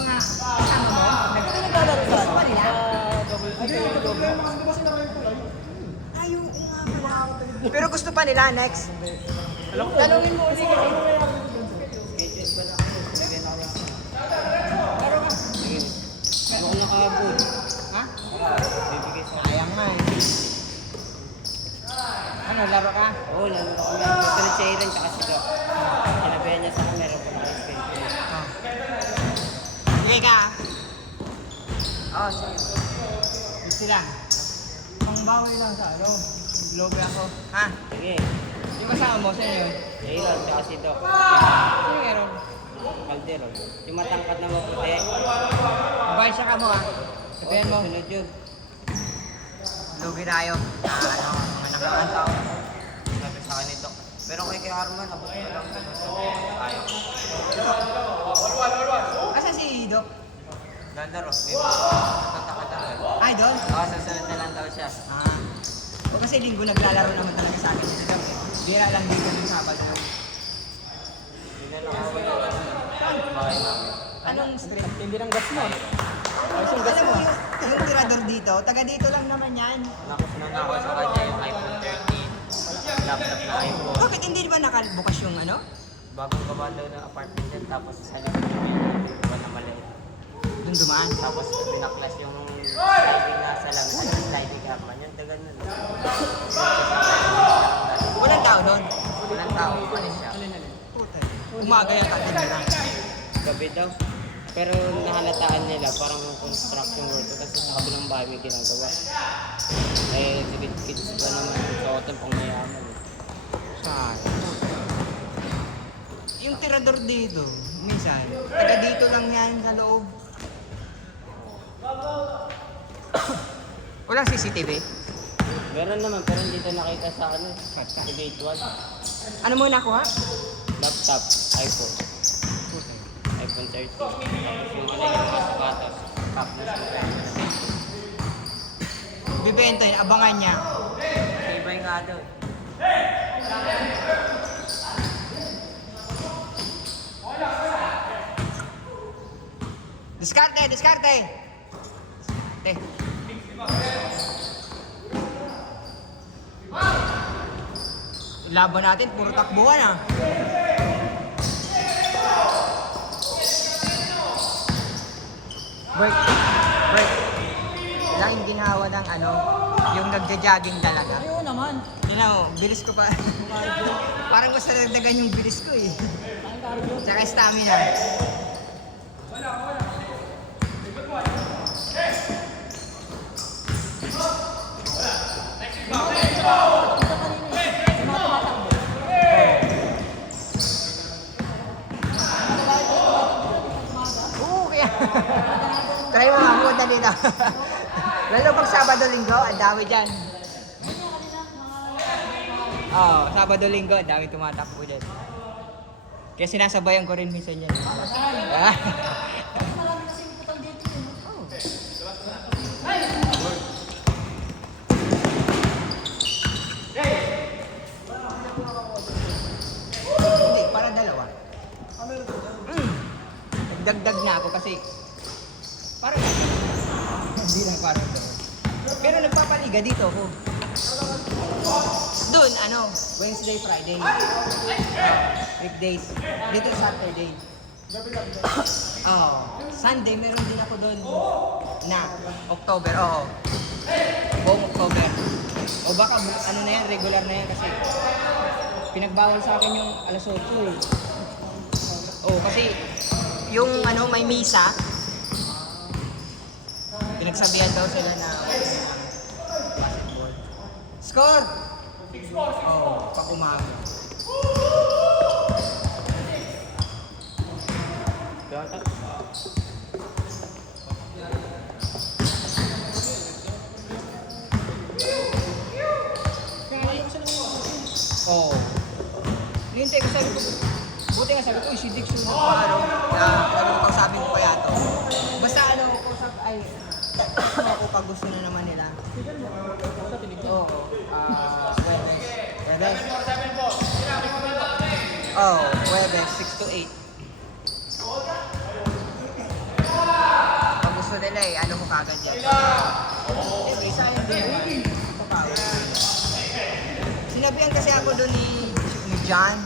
mga kasama mo, naglalaro sa pa nila. Ayaw nga pala. Pero gusto pa nila, next. Tanungin mo ulit. Ako nakabod. Ha? Bibigay sa Sayang nga eh. Ano, laro ka? Oo, lalo na kami. Kasunod si Aaron, tsaka si Doc. Sinabihan niya sa akin, meron po na schedule. Oh. Sige ka. Oh, sige. Gusto lang. Pangbawi lang sa ano. Lobe ako. Ha? Sige. Yung kasama mo, sino yun? Si Aaron, tsaka si Doc. Sino yung Aaron? Calderon. Yung matangkad na maputi. Babae siya ka mo ha. Sabihan mo. Sunod yun. Lugi tayo. Ano, mga nakaraan tao. Sabi sa akin ni Doc. Pero kay Arman, abot ko lang. Ayaw. Asan si Doc? Ganda ro. May matatangkad na. Ay, Doc? Oo, susunod na lang daw siya. Ah. O kasi linggo naglalaro naman talaga sa akin si Doc eh. Bira lang dito yung Sabado. Hindi na lang ako bahay namin. Anong street? Hindi ng gas mo. Ayos yung gas Alam mo. mo yung tirador dito, taga dito lang naman yan. Nakusunan ako sa kanya yung iPhone 13. Laptop na iPhone. Bakit hindi ba nakabukas yung ano? Bagong gawa daw ng apartment dyan, tapos sa likod yung gawa na maliit. Doon dumaan. Tapos pinaklas yung sliding na salamin, ano sliding arman, yung tagal na doon. Walang tao doon. Walang tao, panis siya. Puta. Umaga yan tatid nila. Gabi daw. Pero nahalataan nila, parang construction worker kasi sa kabilang bahay may ginagawa. Eh, kids pa naman sa hotel pang mayaman. Sayang. Yung tirador dito, minsan, taga dito lang yan sa loob. Walang CCTV? Meron naman, pero hindi ito nakita sa ano, sa gate 1. Ano mo nakuha? Laptop, iPhone. iPhone 13. Tapos yung ano yung mga sapatos. Tapos Bibenta yun, abangan niya. ibay nga doon. Diskarte, diskarte! Te. Laban natin, puro takbuhan ah. Break. Break. Laging ginawa ng ano, yung nagja-jogging talaga. Ayaw naman. Yun mo, bilis ko pa. Parang mas nadagdagan yung bilis ko eh. Tsaka stamina. Oo, kaya. Try mo nga, punta dito. Lalo pag Sabado-Linggo, ang dami dyan. Oo, Sabado-Linggo, ang dami tumatakbo dyan. Kaya sinasabayan ko rin minsan yan. Ah. Hindi, para dalawa. Nagdagdag na ako kasi parang hindi lang parang to. Pero nagpapaliga dito ako. Doon, ano, Wednesday, Friday. Weekdays. Dito Saturday. Sunday meron din ako doon na October, oo. Buong October. O baka ano na yan, regular na yan kasi pinagbawal sa akin yung alas 8 eh. Kasi yung ano, may misa, pinagsabihan daw sila na basketball. Score! Pag umaga. Nihintay ko, sabi ko, buti nga sabi ko, si Dixon na paano, na sabi ko kaya to. Basta ano, kung gusto na naman nila. Oo. Webes. 6 to 8. nila eh. Ano ko kagad yan. Siyempre, sayang din naman. Papawi. Sinabihan kasi ako doon ni John.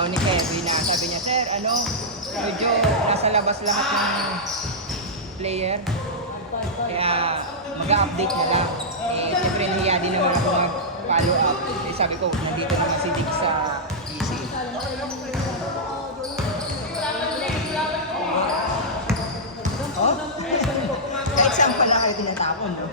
Ni Kevin na sabi niya, sir, medyo nasa labas lahat ng player. Kaya mag-update na lang. Siyempre, nahiya din naman ako mag-follow up. Sabi ko, nandito naman si Dick sa EC. Oh? Kahit saan pala kayo tinatapon, no?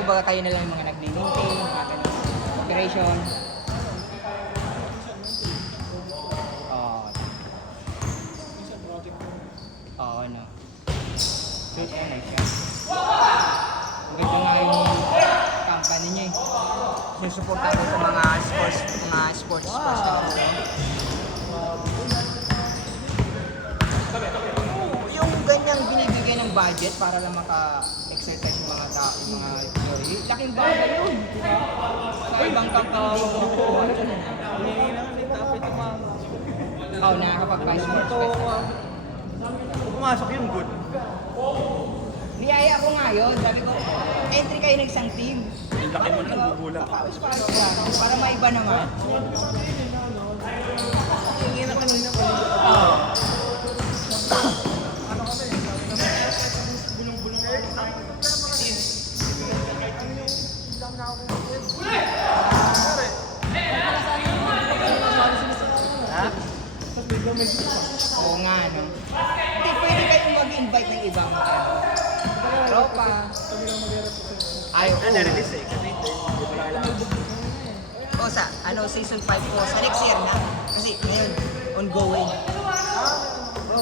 Kumbaga kayo na lang yung mga nag-maintain, mga ganun. Operation. Oo, no. Suit na siya. Maganda nga yung company niya eh. Sinusuporta ko sa mga sports na yung ganyang binibigay ng budget para lang maka-exercise yung mga employee. Laking bagay yun. Sa ibang company din kinukuha yun. Oo, nakakapag-vice sports festival. Kung pumasok yun, good. Niyaya ko nga yun. Sabi ko, entry kayo ng isang team. Laki mo na, gugulang. Papawis para maiba naman. Tingin na kanina ko. Oo nga, no? Hindi, pwede kayong mag-invite ng ibang tropa. Ayaw ko. Na-release eh. O season 5 po. Sa next year na. Kasi ngayon, ongoing.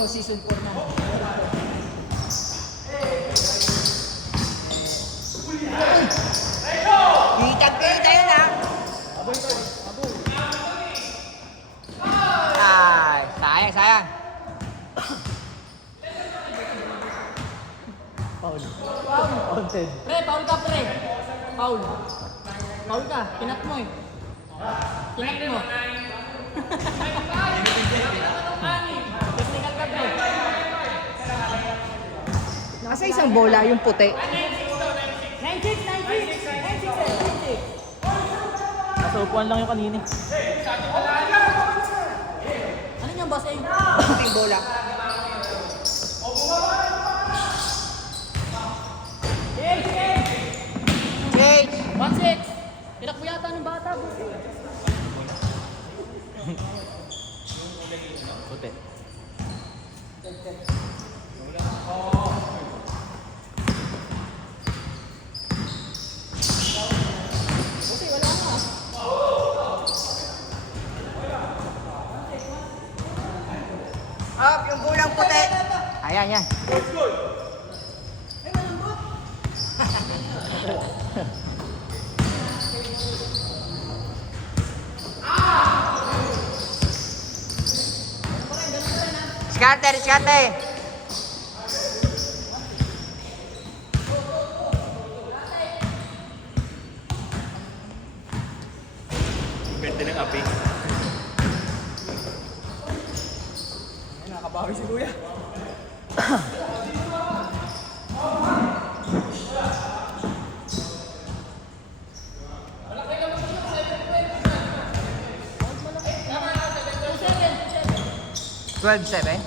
Season 4 na. Kitag-kita yun ha. Ay, sayang. Paul. Haunted. Pre, Paul ka pre. Paul. Paul ka, pinat mo eh. Pinat mo. Technical ka pre. Nasa isang bola yung puti. 96. Nasa upuan lang yung kanina. Ano yung bossing? Puting bola. Gage! 16. Pinak mo yata ng bata, bossing. Puti. Bossing, wala na. Up, yung bolang puti. Ayan, yan. Skate. Pwede ng api. Nakabawi si Kuya. Twelve seven.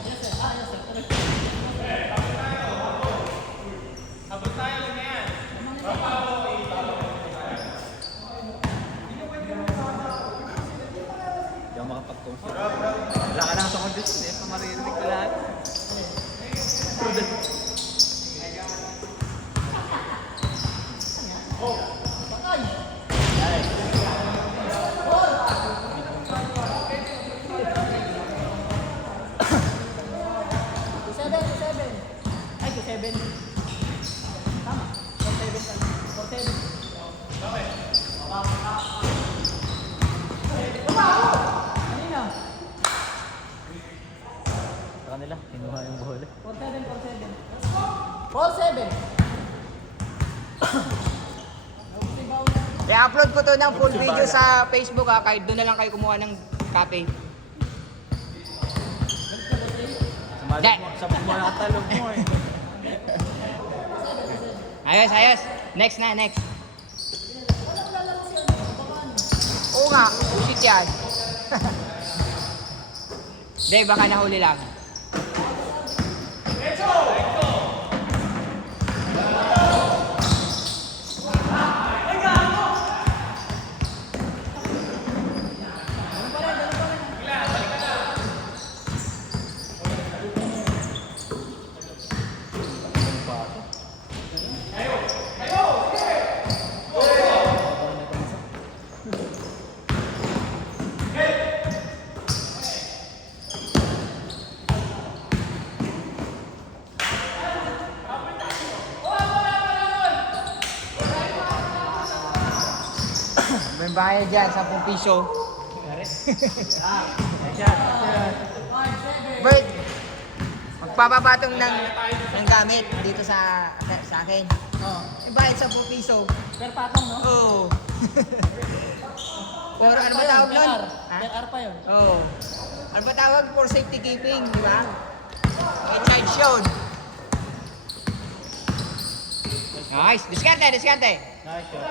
Hindi ako makapag-confirm. Wala ka lang sa condition eh. Pamaririnig ko lahat. Sa kanila, kinuha yung bola. 4-7. I-upload ko to ng full video sa Facebook ha, kahit doon na lang kayo kumuha ng copy. Dad. Sa mga talog mo eh. Ayos, ayos. Next na, next. Oo nga, shit yan. Hindi, baka nahuli lang. May bayad dyan, 10 piso. Bert, magpapabatong ng gamit dito sa akin. Oo. May bayad 10 piso. Per patong, no? Oo. Pero ano ba tawag nun? Ha? Per hour pa yun. Oo. Ano ba tawag? For safety keeping, di ba? May charge yun. Nice. Diskarte, diskarte. Nice shot.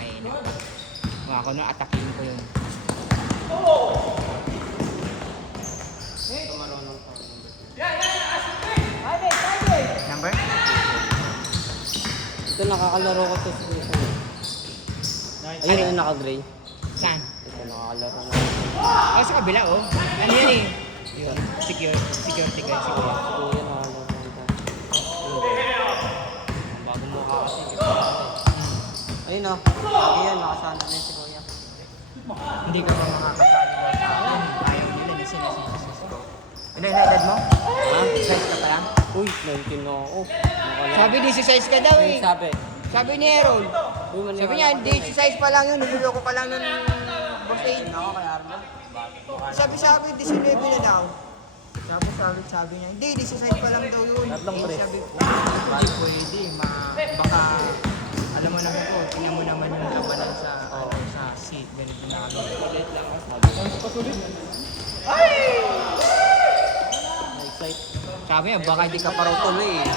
Ngayon. Mga ko nung atakin ko yun. Ito marunong pa. Number? Ito nakakalaro ko to sa Quezon. Nice. Ayun yung naka-gray. Saan? Ito nakakalaro na. Oh, sa kabila, oh. Ano yun eh? Yun. Security guard, siguro. Si Kuya nakakalaro na ito. Ang bago mukha kasi. Ayun o. Lagi yan, nakasana na yun si Kuya. Hindi ka pa makakasama. Ayaw nila na sila sa ko. Ano yung edad mo? Ha? Size ka pa lang? Uy, 19 na ako. Sabi 16 ka daw eh. Sabi. Sabi ni Errol. Uy, maniwala Sabi niya, ka. 16 pa lang yun. Niloloko pa lang nun. Birthday. Ako kay Arnold. Sabi, 19 na daw. Sabi niya, hindi, 16 pa lang daw yun. Tatlong Eh, pre. sabi ko, hindi pwede. Baka, alam mo naman ko, tingnan mo naman yung labanan sa seat. Ganito na kami. Na-excite. Sabi niya, baka hindi ka pa raw tuloy eh.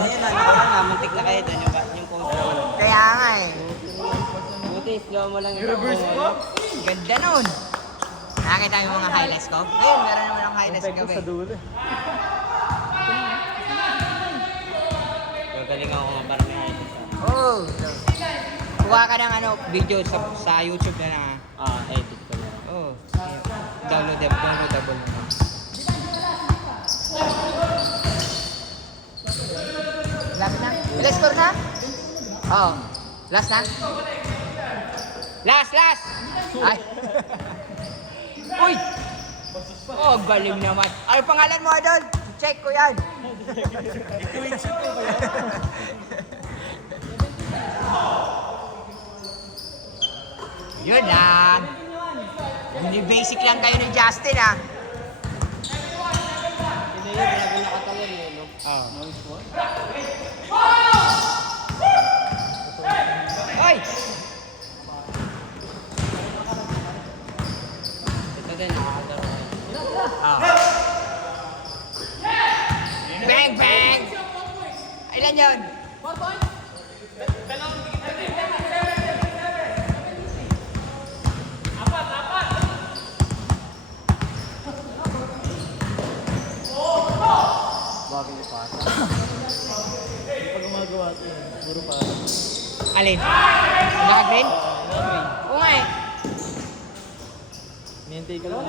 Ayun, nagkakaroon na. Muntik na kayo doon. Yung control. Kaya nga eh. Buti, slow mo lang yung reverse mo. Ganda nun. Nakakita yung mga highlights ko? Ngayon, meron naman ang highlights Perfect gabi. sa dulo. Gagaling ako maparang yung edit. Oh, kuha ka ng video sa YouTube na lang Edit ko na. Oh, downloadable naman. Lapit na. Ilang score na? Oo. Last na? Last! Ay! Uy! Oh, galing naman. Ano pangalan mo, Adol? Check ko yan. Yun lang. Hindi basic lang kayo ni Justin, ah. Hindi yun, grabe nakatawan eh, no? Hoy! Ito din, nakakalaro ko. Bang, bang! Ilan yun? Bagay yung pata. Hindi pa gumagawa ito eh. Puro pata. Alin? Naka-green? Oo nga eh. Nihintay ka lang. Yun.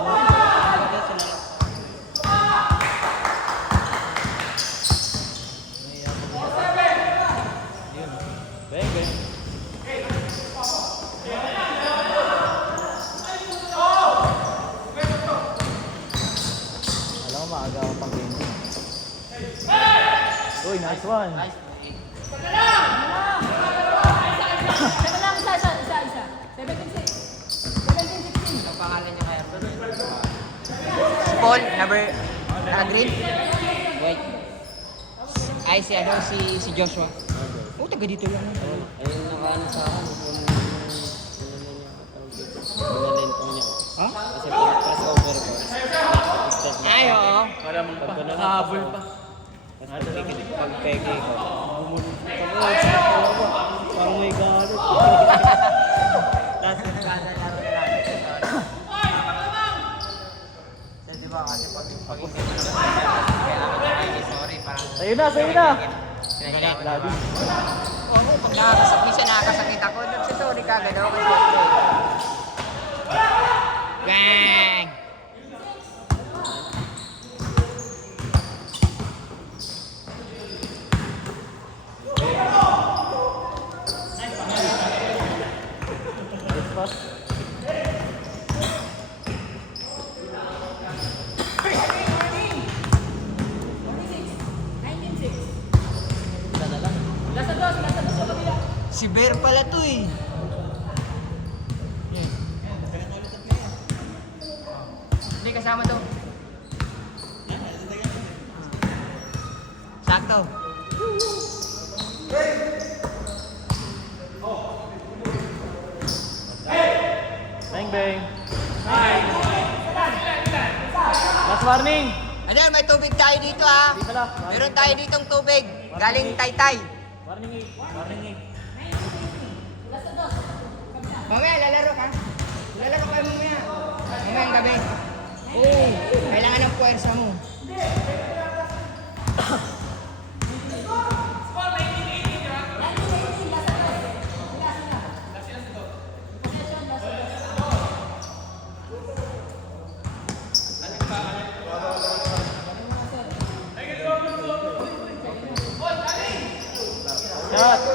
Bang, bang. Alam mo, maaga ako pang game. Uy, nice one. Nice. Isa lang, isa. 17-16. Ang pangalan niya kaya. Paul, number Naka-green? White. Ay, si Joshua. Oh, taga dito lang. Ayun, nakaano sa akin. Binalento niya. Ha? Kasi pag press over ko, Ay, oo. Malamang pa. Pag Habol pa. pag peke ko, bumulong. Parang may galit. Tapos nagkadalaro na natin. So, di ba, kasi pag hindi mo naman kaya ako sorry, parang Sa'yo na, sa'yo na! pinagalit. Labi. Oo, pag minsan nakakasakit ako, nagsisorry ka agad ako. Bang! Nice pass. Si Bear pala to eh. Hindi kasama to. Sakto. Bang bang. Last warning. Ano, may tubig tayo dito ha. Di pala. Meron tayo ditong tubig. Galing Taytay. Warning 8. Warning 8. Mamaya, lalaro ka. Lalaro kayo mamaya. Mamaya ang gabi. Oo, kailangan ng puwersa mo. Shot.